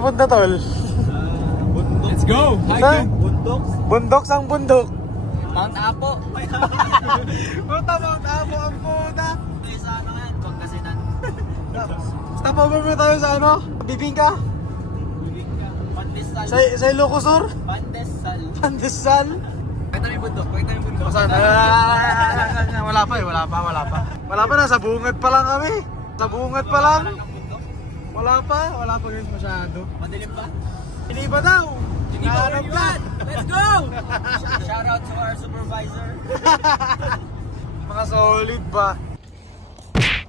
tayo punta, tol? Bundok. Let's go! Bundok? Bundok sang bundok. Mount Apo. Punta Mount Apo ang puta. Sa ano yan? Pagkasinan. Stop over mo tayo sa ano? Bibingka? Bibingka. Pandesal. Sa Ilocosur? Pandesal. Pandesal? Pakita mo yung bundok. Pakita mo yung bundok. Saan? Wala pa eh. Wala pa. Nasa bungad pa lang kami. Sa bungad pa lang. Wala pa guys masyado. Madilim pa? Hindi pa daw. Nahanap ka. Let's go! Shout out to our supervisor. Mga solid ba?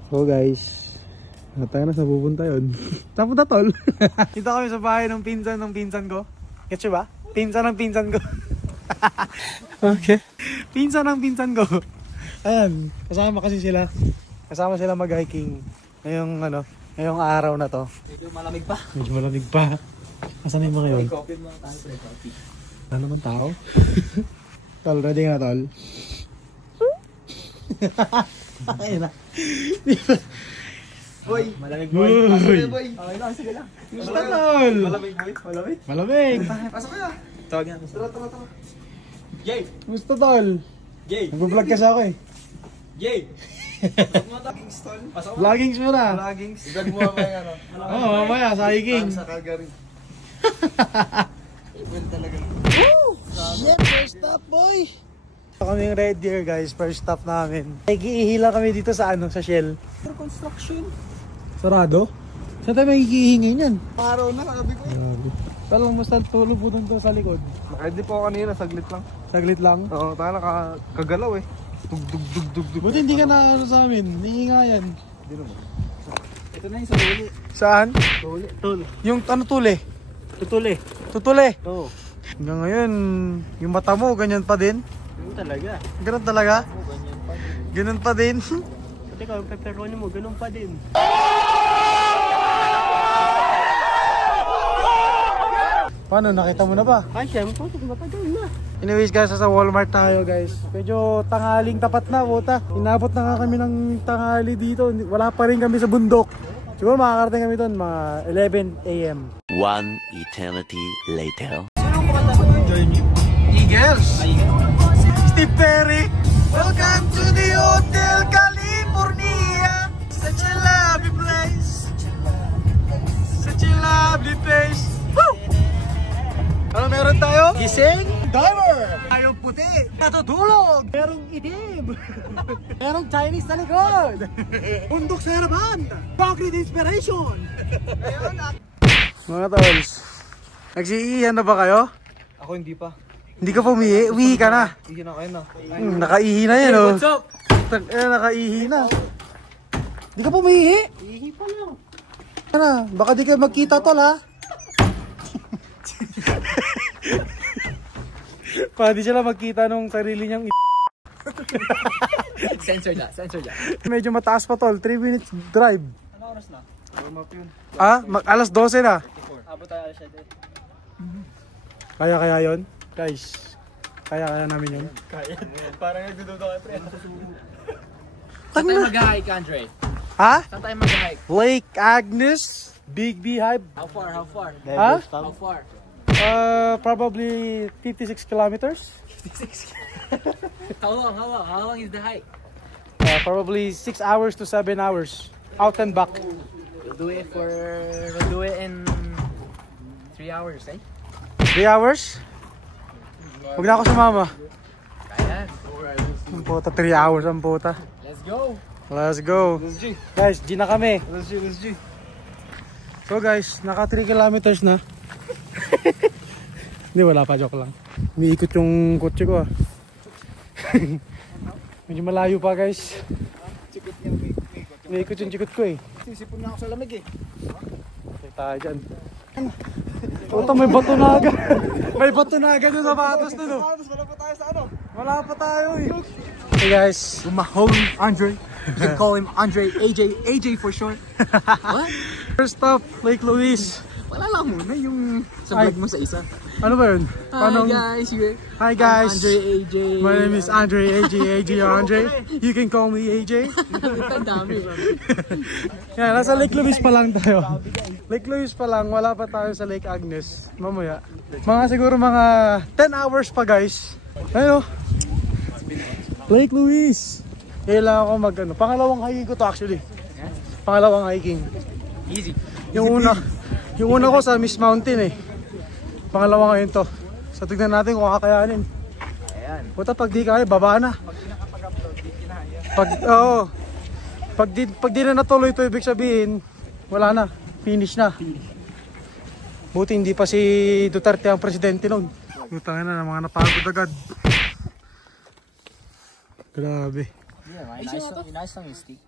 So guys, tayo na sa pupunta yun. Saan punta, tol? Dito kami sa bahay ng pinsan ko. Getcho ba? Pinsan ng pinsan ko. Okay. Pinsan ng pinsan ko. Ayan, kasama kasi sila. Kasama sila mag-hiking. Ngayong araw na to. Medyo malamig pa. Medyo malamig pa. Asan yung mga yun? Coffee mo tayo sa coffee. Ano naman tao? Tol, ready ka na, tol? Ayun na. Boy! Malamig boy! Boy! Boy! Okay lang, sige lang. Gusto, tol! Malamig boy! Malamig? Malamig! Pasok ka! Tawag yan. Tara. Jay! Gusto, tol! Jay! Nag-vlog kasi ako eh. Jay! Vlog mo ito. Pasok mo. Vloggings muna. Vloggings. Vlog mo mamaya ano. Oo, mamaya sa hiking. Sa Calgary. Well talaga. Woo! Shit, first stop, boy! Kami yung Red Deer, guys. First stop namin. Nag-iihila kami dito sa sa Shell. Construction. Sarado? Saan tayo mag-iihi ngayon yan? Araw na, sabi ko eh. Talang mo tulog po dun sa likod. Nakahindi po ako kanina, saglit lang. Saglit lang. Oo, tayo nakagalaw eh. Dug. Buti hindi ka na sa amin. Nihingayan. Hindi naman. Ito na yung sa tuli. Saan? Tuli. Yung tuli? Tutuli. Tutuli? Oo. Hanggang ngayon, yung mata mo, ganyan pa din? Ganun talaga. Ganun talaga? Oo, ganyan pa din. Ganun pa din? Pati ka, yung pepperoni mo, ganun pa din. Paano? Nakita mo na ba? Ay, siyempre, matagal na. Anyways guys, sa Walmart tayo guys. Medyo tanghaling tapat na, puta. Inabot na nga kami ng tanghali dito. Wala pa rin kami sa bundok. Siguro makakarating kami doon mga 11 AM. One eternity later. Sinong kumanta ko ng Journey? Eagles! Steve Perry! Welcome to the Hotel California! Such a lovely place! Such a lovely place! Woo! Ano meron tayo? Gising! Diver! Tayong puti! Natutulog! Merong itim! Merong Chinese na likod! Bundok sa harapan! Concrete inspiration! Mga tolls, nagsiihan na ba kayo? Ako hindi pa. Hindi ka pumihi? Uwihi ka na. Ihi na kayo na. Nakaihi na yan, oh. What's up? Nakaihi na. Hindi ka pumihi? Ihi pa lang. Ano? Baka di kayo magkita, tol, ha? Para di sila magkita nung sarili niyang Sensor na. Medyo mataas pa, tol. 3 minutes drive. Ano oras na? Warm up yun. Alas 12 na. Abot tayo alas 7. Kaya yun? Guys, kaya namin yun. Kaya. Parang nagdududa kayo, pre. Saan tayo mag-hike, Andre? Ha? Saan tayo mag-hike? Lake Agnes, Big Beehive. How far? Ha? How far? Probably 56 kilometers. 56. How long is the hike? Probably 6 hours to 7 hours. Out and back. We'll do it in 3 hours, eh? 3 hours? Huwag na ako sumama. Kaya. Ang puta, 3 hours ang puta. Let's go. Let's go. Guys, G na kami. Let's G. So guys, naka 3 kilometers na. Hindi, wala pa, joke lang. Umiikot yung kotse ko, ah. Medyo malayo pa, guys. Umiikot yung chikot ko, eh. Sisipon na ako sa lamig, eh. Okay, tayo dyan. Puta, may bato na agad. May bato na agad yung sapatos na, no? Wala pa tayo sa ano? Wala pa tayo, eh. Hey guys, My homie, Andre. You can call him Andre, AJ for short. What? First stop, Lake Louise. Wala lang muna yung sa vlog mo sa isa. Ano ba yun? Hi guys! Andre AJ. My name is Andre AJ Andre. You can call me AJ. Ang dami bro. Yan, nasa Lake Louise pa lang tayo. Lake Louise pa lang, wala pa tayo sa Lake Agnes. Mamaya. Siguro mga 10 hours pa guys. Ayun. Lake Louise. Kailangan ako pangalawang hiking ko to actually. Pangalawang hiking. Easy. Yung una ko sa Miss Mountain eh. Pangalawa ngayon to. So tignan natin kung kakayanin. Ayan. Puta pag di kaya, baba na. Pag di nakapag-upload, di kinaya. Pag di na natuloy to, ibig sabihin, wala na. Finish na. Buti hindi pa si Duterte ang presidente nun. Putangin na, mga napagod agad. Grabe. Nice lang yung stick.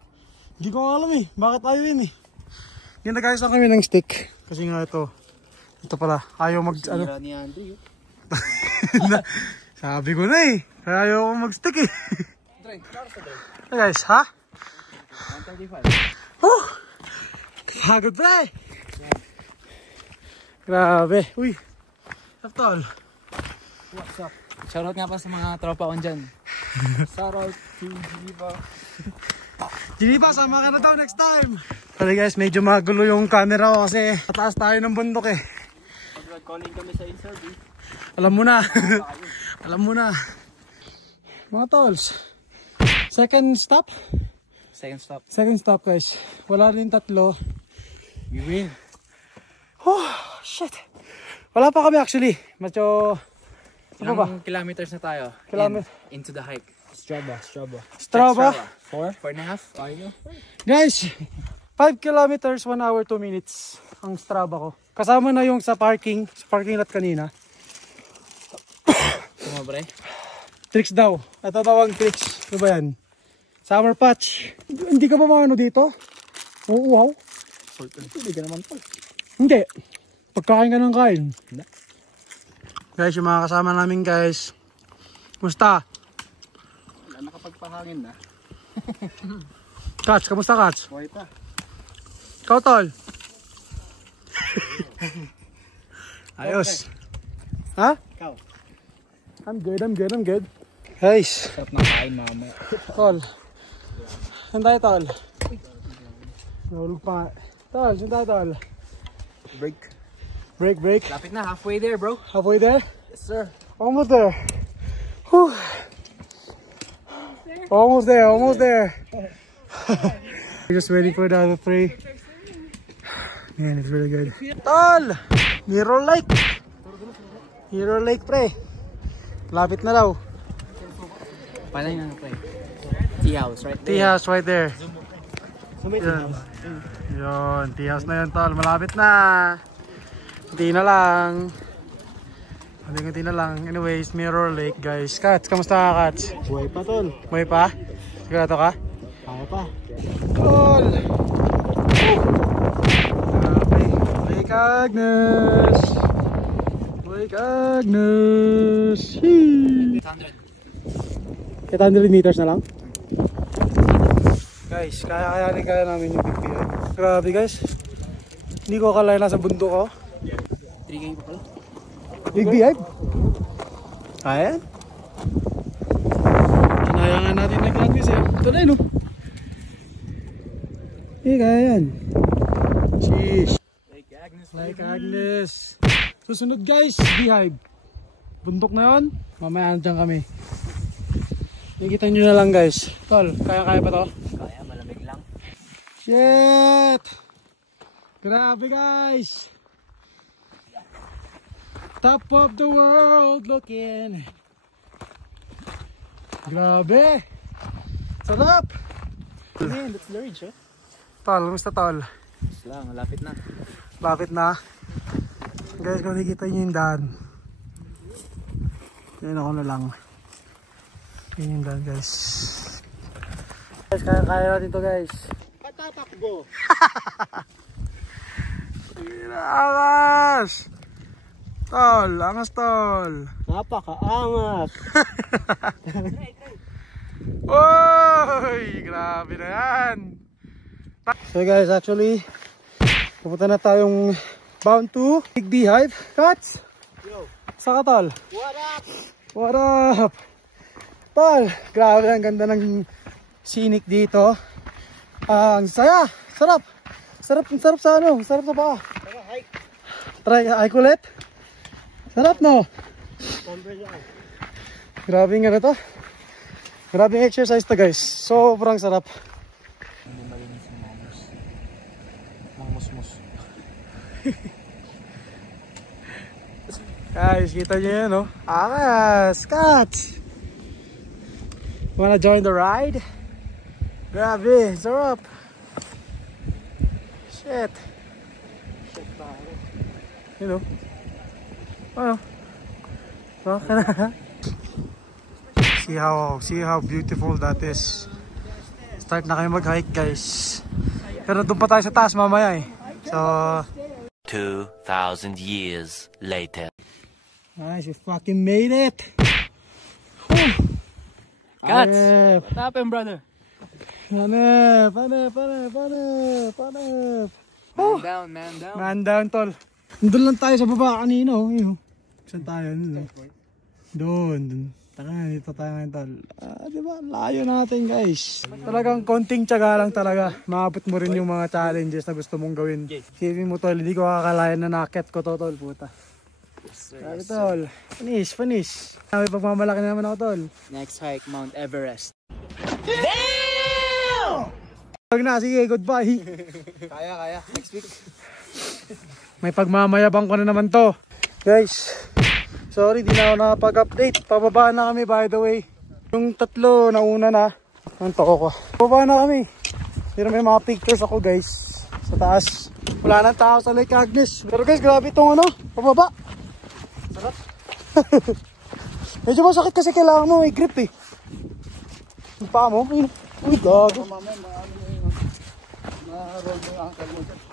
Hindi ko alam eh. Bakit ayaw yun eh. Ginagayos lang kami ng stick. Kasi nga ito pala. Ayaw Sira ni Andre. Sabi ko na eh. Ayaw ko mag-stick eh. Hey guys, ha? 135. Oh! Kagod ba eh. Grabe. Uy. Taptol. What's up? Shoutout nga pa sa mga tropa ko dyan. Shoutout to Geneva, sama ka na daw next time. Sorry guys, medyo magulo yung camera ko kasi mataas tayo ng bundok eh. Pag-calling kami sa in-service. Alam mo na. Alam mo na. Mga tolls. Second stop? Second stop guys. Wala rin tatlo. We win. Oh, shit. Wala pa kami actually. Medyo... Ano ba? Ilang kilometers na tayo? Into the hike. Strava. 4.5? Guys, 5 kilometers, 1 hour, 2 minutes ang Strava ko. Kasama na yung sa parking lot kanina. Sumabray? Tricks daw. Ito daw ang tricks. Ano ba yan? Summer patch. Hindi ka ba maano dito? Uuhaw? Hindi ka naman po. Hindi. Pagkain ka ng kain. Guys, yung mga kasama namin guys. Kumusta? Wala nakapagpahangin na. Kats, kamusta Kats? Buhay pa. Ikaw tol? Ayos. Ha? Ikaw. I'm good. Guys. Sarap na kain mamaya. Tol. Saan tayo tol? Nahulog pa. Tol, saan tayo tol? Break. Lapit na, halfway there bro. Halfway there? Yes sir. Almost there. Whew. Almost there. We're just waiting for the other three. Man, it's really good. Tol! Mirror Lake pre. Lapit na daw. Paano yung ano play? Tea house right there. Tea house right there. Yun, tea house na yun tol. Malapit na. Kunti na lang. Anyways, Mirror Lake guys. Kats, kamusta ka Kats? Buhay pa tol. Buhay pa? Sigurado ka? Kaya pa. Tol! Grabe. Lake Agnes! 800 meters na lang? Guys, kaya namin yung big behind. Grabe guys. Hindi ko akala nasa bundok ako. 3K pa pala. Big behind? Ayan. Kinayangan natin Lake Agnes eh. Ito na yun oh. Kaya yan. Sheesh. Lake Agnes. Susunod guys, beehive. Bundok na yun. Mamaya andyan kami. Nakikita nyo na lang guys. Tol, kaya pa to? Kaya, malamig lang. Shit! Grabe guys! Top of the world looking. Grabe! Sarap! Man, that's the ridge eh. Tol, kumusta tol? Lang, malapit na. Lapit na. Guys, kung nakikita nyo yung daan. Yan ako na lang. Yan yung daan guys. Guys, kaya natin to guys. Patatakbo! Angas! Tol, angas tol. Napaka-angas! Oy! Grabe na yan! So guys, actually pupunta na tayong Bound to Big Beehive. Cats! Yo. Saka tol. What up? What up? Tol, grabe ang ganda ng scenic dito. Ang saya. Sarap. Sarap sa ano. Sarap sa paa. Try hike ulit. Sarap no? Grabe nga na to. Grabe exercise to guys. Sobrang sarap. Hindi malinis yung mga musmus. Guys, kita nyo yan, no? Angas! Cats! Wanna join the ride? Grabe, sarap! Shit! You know? Ano? Baka na. See how beautiful that is. Start na kayo mag-hike, guys. Pero doon pa tayo sa taas mamaya eh. So... 2,000 years later. Nice, we fucking made it! Cats! Hanep! What happened, brother? Hanep! Man down, man down. Man down, tol. Doon lang tayo sa baba kanina, oh. Saan tayo? Doon. Taka, dito tayo ngayon, tol. Diba? Layo natin, guys. Talagang konting tiyaga lang talaga. Maabot mo rin yung mga challenges na gusto mong gawin. Sipin mo, tol. Hindi ko kakalayan na nakit ko to, tol. Puta. Sabi, tol. Finish. May pagmamalaki na naman ako, tol. Next hike, Mount Everest. Huwag na, sige, goodbye. Kaya. Next week. May pagmamayabang ko na naman to. Guys, sorry, di na ako nakapag-update. Pababa na kami, by the way. Yung tatlo, nauna na. Ang toko ko. Pababa na kami. Pero may mga pictures ako, guys. Sa taas. Wala nang tao sa Lake Agnes. Pero guys, grabe itong ano, pababa. Sarap. Medyo masakit kasi kailangan mo, may grip eh. Yung paa mo, ayun. Uy, gago.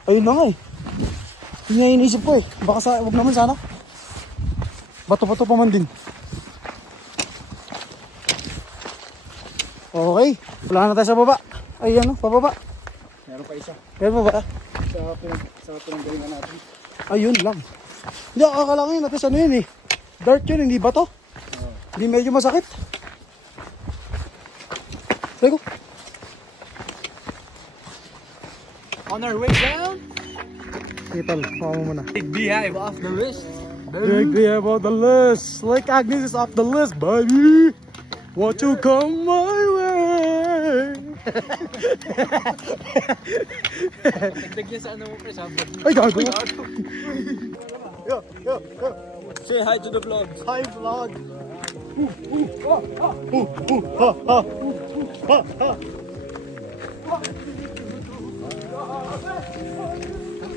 Ayun na nga eh. Yun nga iniisip ko eh. Baka wag naman sana. Bato-bato pa man din. Okay. Wala na tayo sa baba. Ay ano, pababa. Meron pa isa. Meron pa ba? Sa pinanggalingan natin. Ayun lang. Hindi, akakalangin natin ano yun eh. Dirt yun, hindi ba to? Hindi medyo masakit. Lego. On our way down. Sige tol, pawa mo muna. Big Beehive off the list. Big Beehive off the list. Lake Agnes is off the list, baby. Won't you come my way? Dagdag niya sa ano mo, pre, sa vlog. Ay, gago. Yo. Say hi to the vlog. Hi, vlog.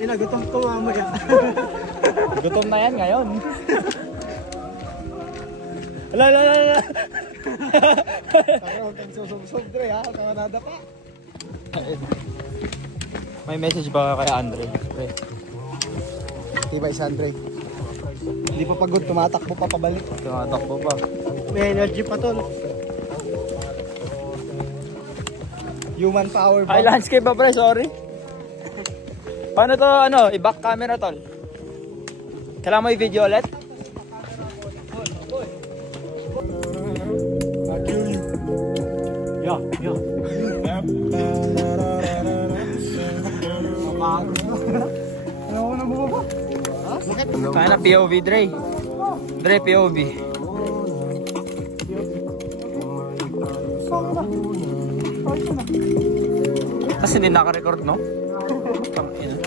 Ina, gutom to mamaya. Gutom na yan ngayon. Ala. Huwag kang susubsob, Dre, ha? Huwag kang nadapa. May message ba kay Andre? Pre. Tibay si Andre. Hindi pa pagod, tumatakbo pa pabalik. Tumatakbo pa. May energy pa tol. Human power Ay, ba? landscape ba, pre? Sorry. Paano to, i-back camera, tol? Kailangan mo i-video ulit? I'll kill you. Yeah. Ano ko na bumaba? Kaya na POV, Dre. Dre, POV. Kasi hindi naka-record, no? Tangina.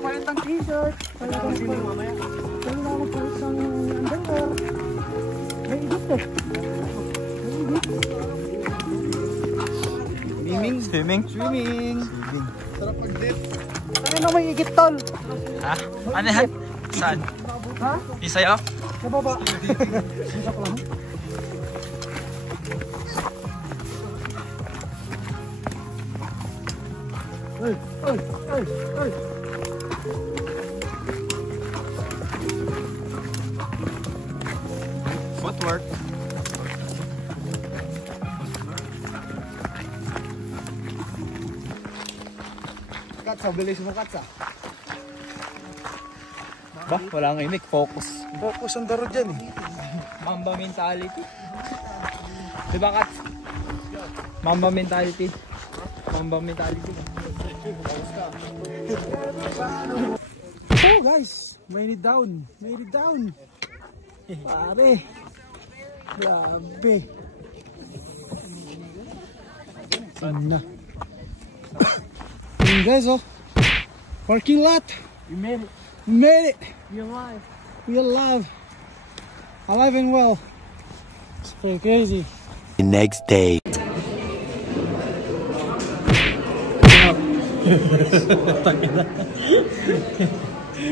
Palit ang t-shirt. Palit ang mamaya. Kailangan ko isang underwear. May igit eh. Swimming. Sarap pag-dip. Ano na may igit tol? Ha? Ano yan? Saan? Ha? Isayo? Sa baba. Isa ko lang. Ay! Ay! Ay! Footwork. Katsa, bilis mo katsa. Ba, wala nga imik. Focus. Focus ang daro dyan eh. Mamba mentality. Diba, Kat? Mamba mentality. Mamba mentality. So guys, made it down. Made it down. Pare. Grabe. Sana. Yun guys, oh. Parking lot. You made it. We made it. You're alive. We are alive. Alive and well. It's pretty crazy. The next day.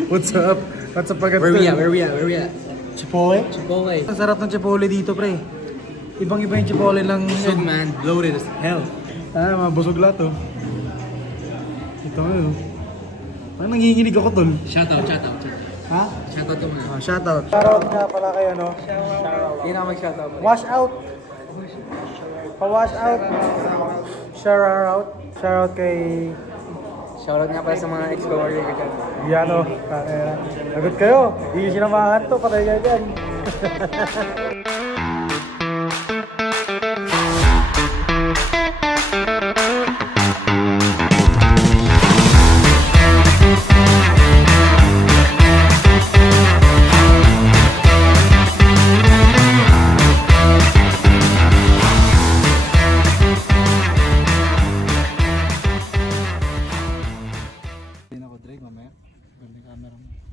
What's up? What's up agad? Where we at? Chipotle? Chipotle. Ang sarap ng Chipotle dito, pre. Ibang-iba yung Chipotle lang. Busog, man. Bloated as hell. Mabusog lahat, oh. Ito nga, oh. Parang nanginginig ako, tol. Shoutout. Ha? Shoutout to man. Shoutout. Shoutout nga pala kayo, no? Hindi na mag-shoutout. Wash out. Pa-wash out. Shoutout. Shoutout kay... Shoutout nga pala sa mga ex-coworker ko dyan. Yan, oh. Lagot kayo. Hindi nyo sinamahan to. Patay kayo dyan. Hindi na ako, Drake, mamaya. Ganda yung camera mo.